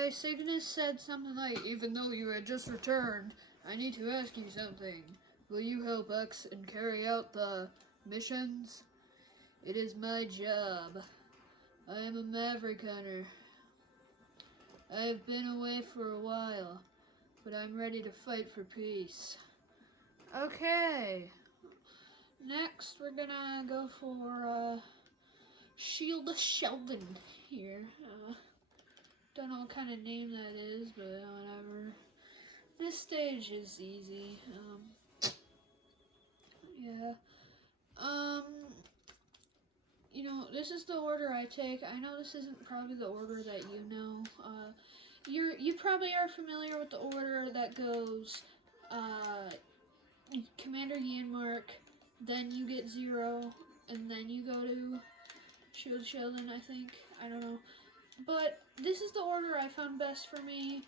Okay, Cygnus said something like, even though you had just returned, I need to ask you something. Will you help X and carry out the missions? It is my job. I am a maverick hunter. I have been away for a while, but I'm ready to fight for peace. Okay. Next, we're gonna go for Shield Sheldon here. Don't know what kind of name that is, but whatever. This stage is easy. Yeah. You know, this is the order I take. I know this isn't probably the order that you know. You probably are familiar with the order that goes Commander Yanmark, then you get Zero, and then you go to Shield Sheldon, I think. I don't know. But this is the order I found best for me.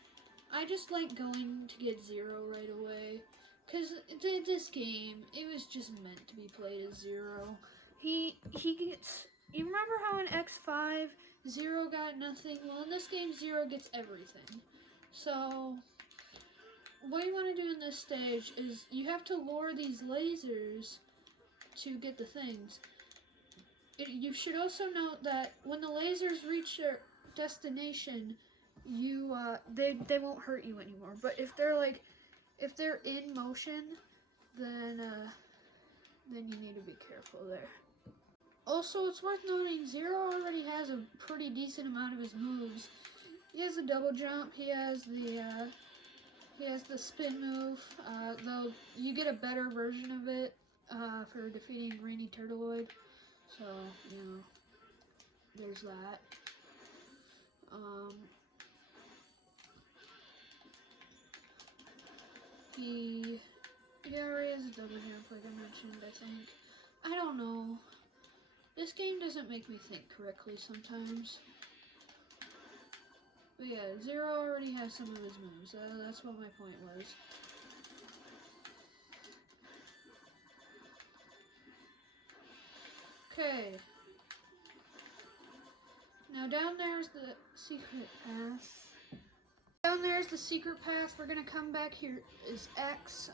I just like going to get Zero right away. Because this game, it was just meant to be played as Zero. He gets... You remember how in X5, Zero got nothing? Well, in this game, Zero gets everything. So, what you want to do in this stage is you have to lure these lasers to get the things. You should also note that when the lasers reach their destination, they won't hurt you anymore. But if they're in motion, then you need to be careful there. Also, it's worth noting Zero already has a pretty decent amount of his moves. He has the double jump. He has the spin move. Though you get a better version of it for defeating Rainy Turtleoid. So you know, there's that. He already has a double jump, like I mentioned, I think. I don't know. This game doesn't make me think correctly sometimes. But yeah, Zero already has some of his moves. That's what my point was. Okay. Now down there's the secret path. Down there's the secret path. We're gonna come back here is X.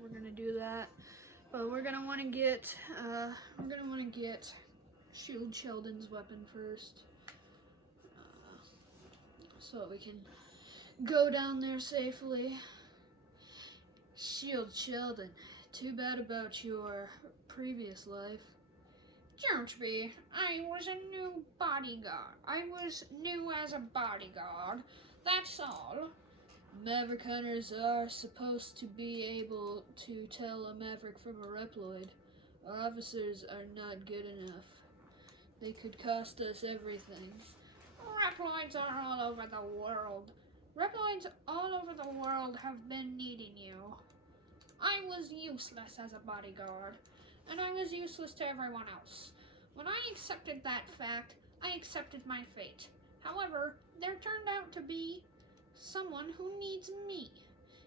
We're gonna do that. But we're gonna want to get Shield Sheldon's weapon first, so that we can go down there safely. Shield Sheldon, too bad about your previous life. Don't be. I was a new bodyguard. I was new as a bodyguard. That's all. Maverick hunters are supposed to be able to tell a maverick from a Reploid. Our officers are not good enough. They could cost us everything. Reploids are all over the world. Reploids all over the world have been needing you. I was useless as a bodyguard, and I was useless to everyone else. When I accepted that fact, I accepted my fate. However, there turned out to be someone who needs me.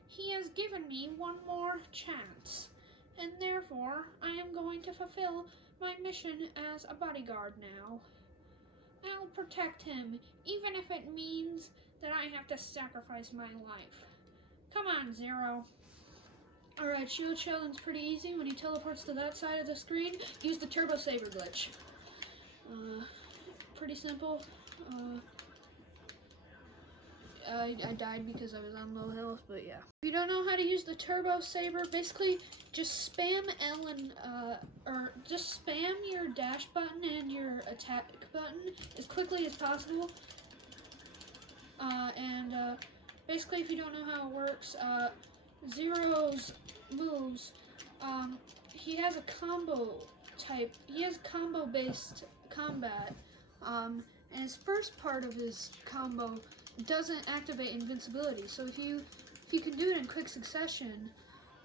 He has given me one more chance, and therefore I am going to fulfill my mission as a bodyguard now. I'll protect him, even if it means that I have to sacrifice my life. Come on, Zero. Alright, Shield Sheldon's pretty easy. When he teleports to that side of the screen, use the Turbo Saber glitch. Pretty simple. I died because I was on low health, but yeah. If you don't know how to use the Turbo Saber, basically just spam L and, or just spam your dash button and your attack button as quickly as possible. Basically if you don't know how it works, Zero's moves, he has a combo type, he has combo based combat, and his first part of his combo doesn't activate invincibility, so if you can do it in quick succession,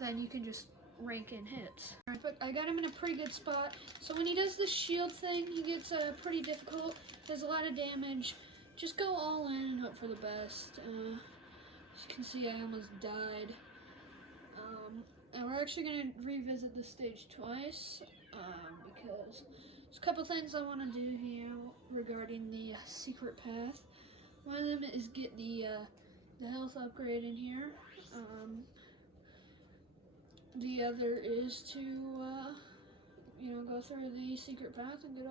then you can just rank in hits. Alright, but I got him in a pretty good spot, so when he does this shield thing, he gets pretty difficult, does a lot of damage. Just go all in and hope for the best. As you can see, I almost died. And we're actually going to revisit this stage twice, because there's a couple things I want to do here regarding the secret path. One of them is get the health upgrade in here. The other is to go through the secret path and get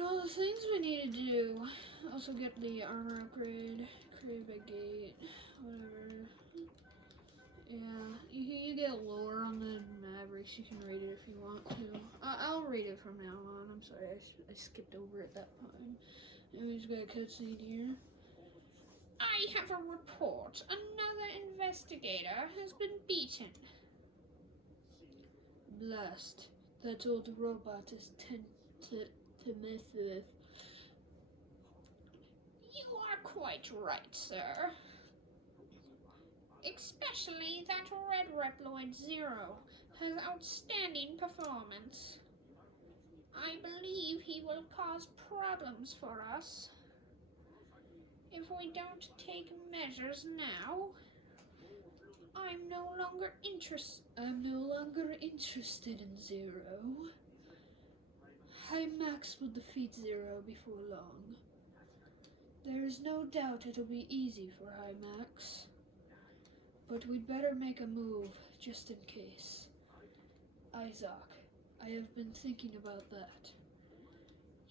all the things we need to do. Also get the armor upgrade, create a big gate, whatever. Yeah, you get lore on the Mavericks. You can read it if you want to. I'll read it from now on. I'm sorry, I skipped over it that time. And we just got a cutscene here. I have a report. Another investigator has been beaten. Blast. That old robot is to mess with. You are quite right, sir. Especially that red Reploid Zero has outstanding performance. I believe he will cause problems for us. If we don't take measures now, I'm no longer interested in Zero. High Max will defeat Zero before long. There is no doubt it'll be easy for High Max. But we'd better make a move, just in case. Isaac, I have been thinking about that.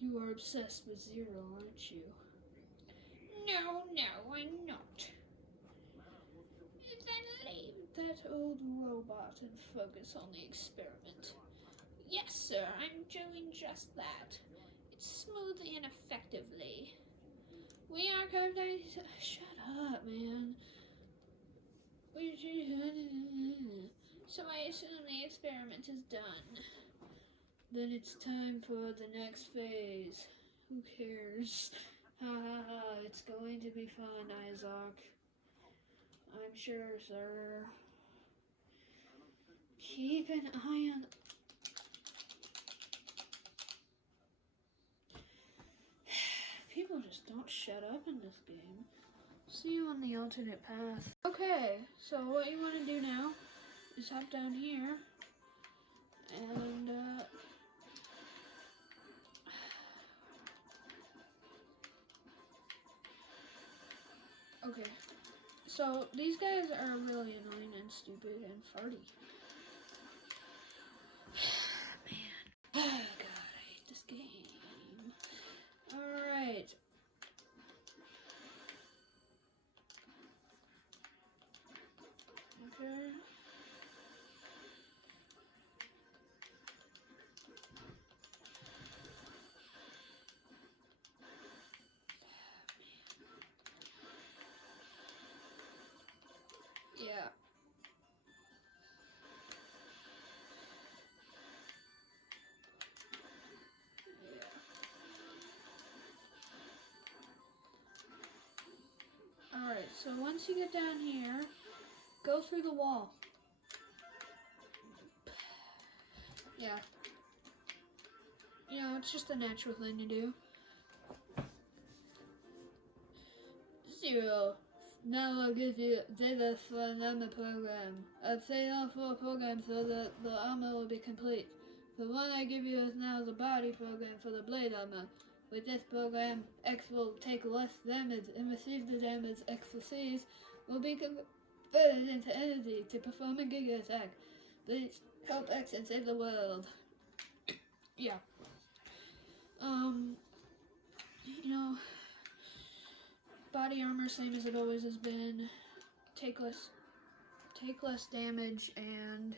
You are obsessed with Zero, aren't you? No, I'm not. Then leave that old robot and focus on the experiment. Yes, sir, I'm doing just that. It's smoothly and effectively. We are going to... Shut up, man. So I assume the experiment is done. Then it's time for the next phase. Who cares? Ha ha ha, it's going to be fun, Isaac. I'm sure, sir. Keep an eye on... People just don't shut up in this game. See you on the alternate path. Okay, so what you want to do now is hop down here and okay, so these guys are really annoying and stupid and farty. Man, oh god, I hate this game. Alright. Okay. Yeah. Alright, so once you get down here, go through the wall. Yeah. You know, it's just a natural thing to do. Zero. Now I'll give you data for an armor program. I've set off 4 programs so that the armor will be complete. The one I give you is now the body program for the blade armor. With this program, X will take less damage and receive the damage X receives will be converted into energy to perform a giga attack. Please help X and save the world. Yeah. You know, body armor, same as it always has been. Take less damage, and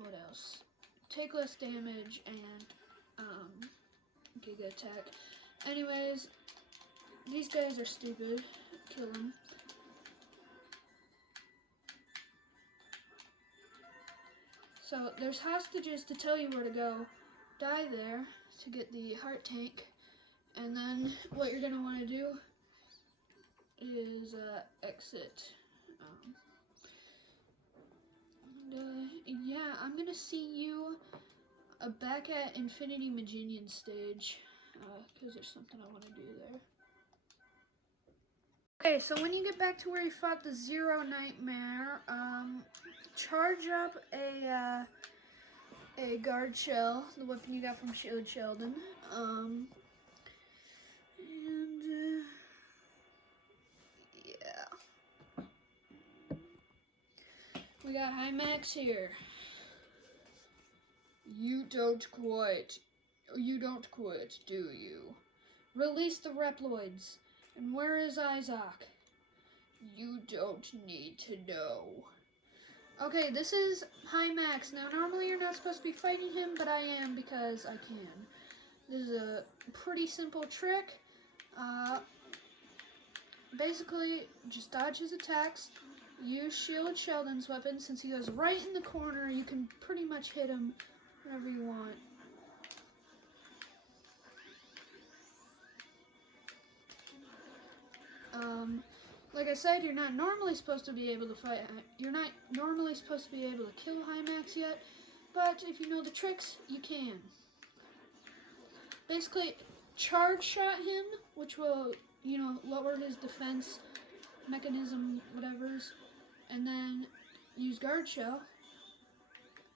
what else? Take less damage and giga attack. Anyways, these guys are stupid. Kill them. So there's hostages to tell you where to go. Die there to get the heart tank. And then what you're going to want to do is exit. Yeah, I'm going to see you back at Infinity Maginian stage, because there's something I want to do there. Okay, so when you get back to where you fought the Zero Nightmare, charge up a guard shell, the weapon you got from Shield Sheldon. got High Max here. You don't quit, do you? Release the Reploids. And where is Isaac? You don't need to know. Okay, this is High Max. Now, normally you're not supposed to be fighting him, but I am because I can. This is a pretty simple trick. Basically, just dodge his attacks. Use Shield Sheldon's weapon. Since he goes right in the corner, you can pretty much hit him whenever you want. Like I said, you're not normally supposed to be able to fight. You're not normally supposed to be able to kill High Max yet, but if you know the tricks, you can. Basically, charge shot him, which will, lower his defense mechanism, whatever's, and then use guard shell,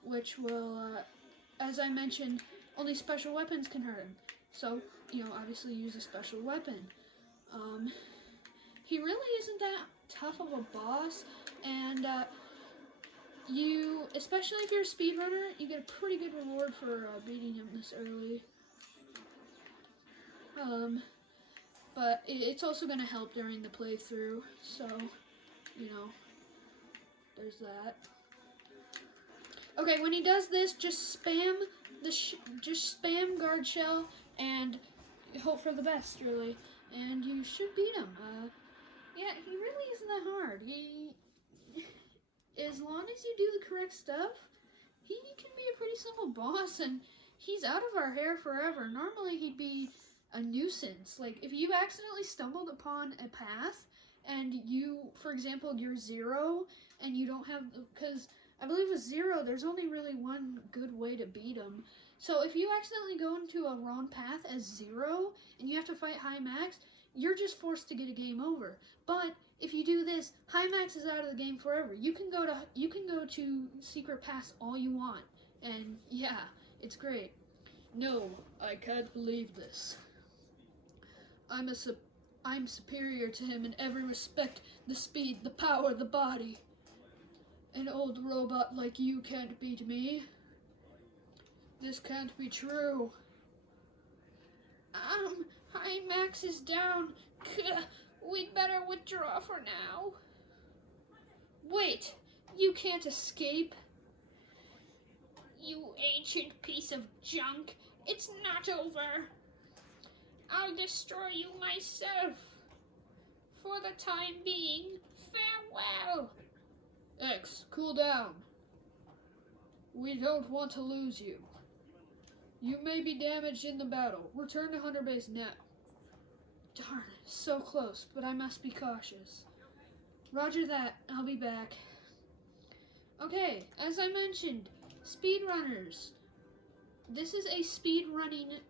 which will, as I mentioned, only special weapons can hurt him. So, obviously use a special weapon. He really isn't that tough of a boss, and especially if you're a speedrunner, you get a pretty good reward for beating him this early. But it's also going to help during the playthrough, so, there's that. Okay, when he does this, just spam guard shell and hope for the best, really, and you should beat him. Yeah, he really isn't that hard. As long as you do the correct stuff, he can be a pretty simple boss, and he's out of our hair forever. Normally, he'd be a nuisance. Like, if you accidentally stumbled upon a path, and for example, you're 0, and you don't have, because I believe with 0, there's only really one good way to beat him. So if you accidentally go into a wrong path as 0, and you have to fight High Max, you're just forced to get a game over. But if you do this, High Max is out of the game forever. You can go to secret paths all you want, and yeah, it's great. No, I can't believe this. I'm superior to him in every respect. The speed, the power, the body. An old robot like you can't beat me. This can't be true. High Max is down. We'd better withdraw for now. Wait, you can't escape. You ancient piece of junk. It's not over. I'll destroy you myself. For the time being, farewell. X, cool down. We don't want to lose you. You may be damaged in the battle. Return to Hunter Base now. Darn, so close, but I must be cautious. Roger that, I'll be back. Okay, as I mentioned, speedrunners. This is a speedrunning,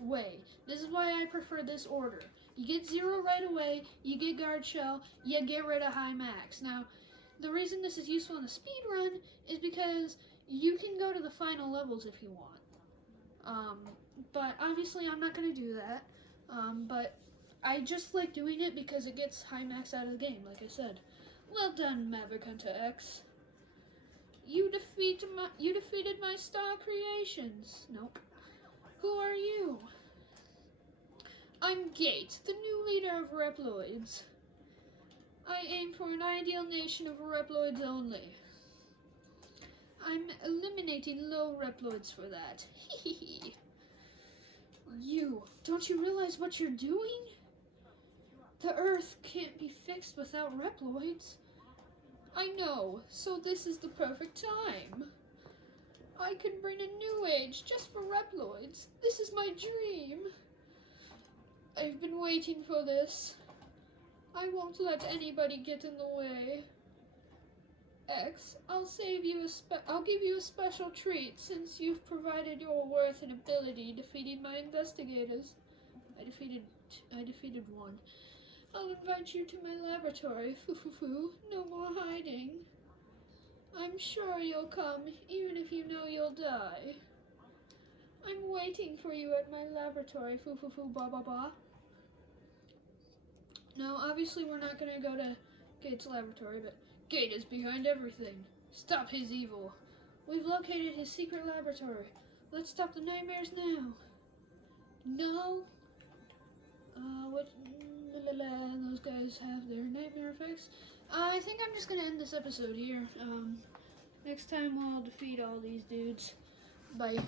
way. This is why I prefer this order. You get 0 right away, you get guard shell, you get rid of High Max. Now, the reason this is useful in a speedrun is because you can go to the final levels if you want. But obviously I'm not going to do that. But I just like doing it because it gets High Max out of the game, like I said. Well done, Maverick Hunter X. You defeated my star creations. Nope. Who are you? I'm Gate, the new leader of Reploids. I aim for an ideal nation of Reploids only. I'm eliminating low Reploids for that. Hehehe. Don't you realize what you're doing? The Earth can't be fixed without Reploids. I know, so this is the perfect time. I can bring a new age just for Reploids. This is my dream. I've been waiting for this. I won't let anybody get in the way. X, I'll give you a special treat since you've provided your worth and ability defeating my investigators. I defeated one. I'll invite you to my laboratory. Foo-foo-foo. No more hiding. I'm sure you'll come, even if you know you'll die. I'm waiting for you at my laboratory. Foo-foo-foo. Ba-ba-ba. No, obviously we're not going to go to Gates' laboratory, but Gate is behind everything. Stop his evil. We've located his secret laboratory. Let's stop the nightmares now. No. What? Those guys have their nightmare effects. I think I'm just gonna end this episode here. Next time we'll defeat all these dudes. Bye.